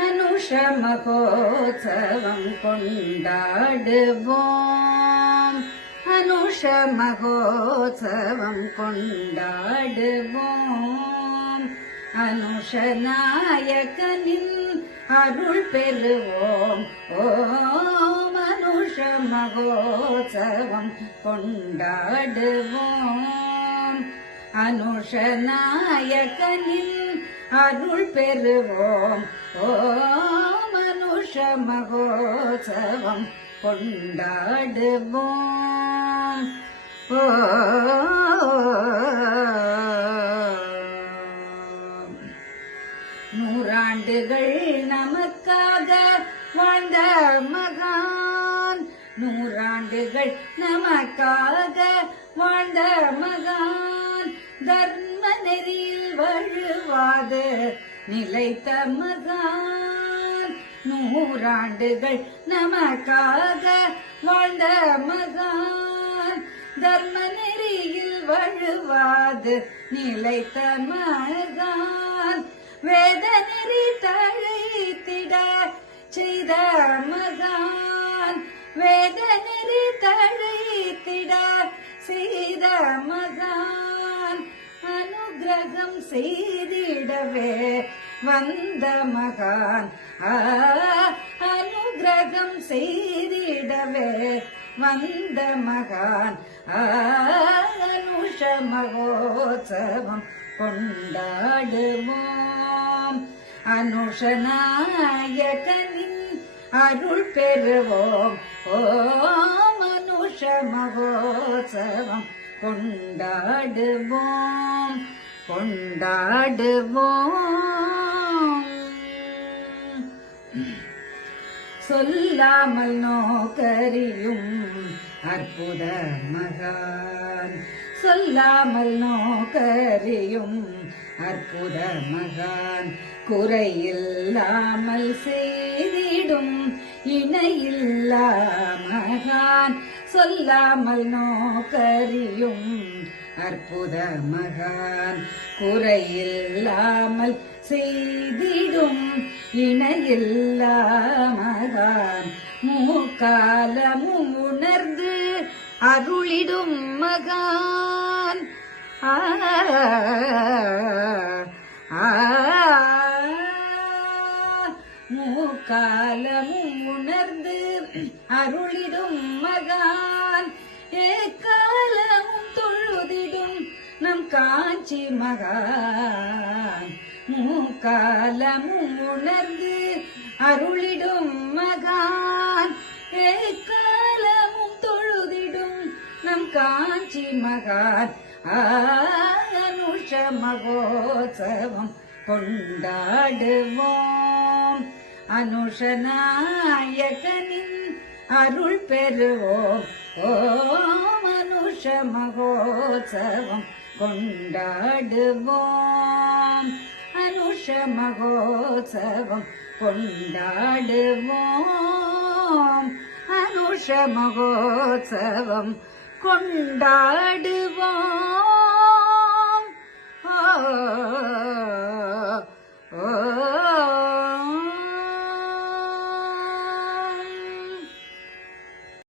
அனுஷ மகோத்சவம் கொண்டாடுவோம். அனுஷ மகோத்சவம் கொண்டாடுவோம். அனுஷ நாயகனின் அருள் பெறுவோம். ஓம் அனுஷ மகோத்சவம் கொண்டாடுவோம். அனுஷ நாயகனின் அருள் பெறுவோம். ஓம் அனுஷ மகோத்சவம் கொண்டாடுவோம். ஓ நூறாண்டுகள் நமக்காக வாழ்ந்த மகான். நூறாண்டுகள் நமக்காக வாழ்ந்த மகான். தர்ம நெறியில் வழுவாது நிலைத்த மகான் நூறாண்டுகள் நமக்காக வாழ்ந்த மகான். தர்ம நெறியில் வழுவாது நிலைத்த மகான் வேத நெறி தழைத்திட செய்த மகான். வேத நெறி தழைத்திட செய்த மகான். அனுகிரகம் செய்திடவே வந்த மகான். அனுகிரகம் செய்திடவே வந்த மகான். அனுஷ மகோத்சவம் கொண்டாடுவோம். அனுஷநாயகனின் அருள் பெறுவோம். ஓம் அனுஷ மகோத்சவம் கொண்டாடுவோம். கொண்டாடுவோம். சொல்லாமல் நோக்கரியும் அற்புத மகான். சொல்லாமல் நோக்கரியும் அற்புத மகான். குறையில்லாமல் செய்திடும் இணையில்லா மகான். சொல்லாமல் நோக்கரியும் அற்புத மகான். குறையில்லாமல் செய்திடும் இணையில்லா மகான். மூக்காலமும் உணர்ந்து அருளிடும் மகான். ஆ மூக்காலமும் உணர்ந்து அருளிடும் மகான். ஏக்காலமும் தொழுதிடும் நம் காஞ்சி மகான். மூக்காலமும் உணர்ந்து அருளிடும் மகான். ஏக்காலமும் தொழுதிடும் நம் காஞ்சி மகான். ஆனுஷ மகோத்சவம் கொண்டாடுவோம். அனுஷநாயகனின் அருள் பெறுவோம். ஓம் அனுஷ மகோத்சவம் கொண்டாடுவோம். அனுஷ மகோத்சவம் கொண்டாடுவோம். அனுஷ மகோத்சவம் கொண்டாடுவோம். ஓ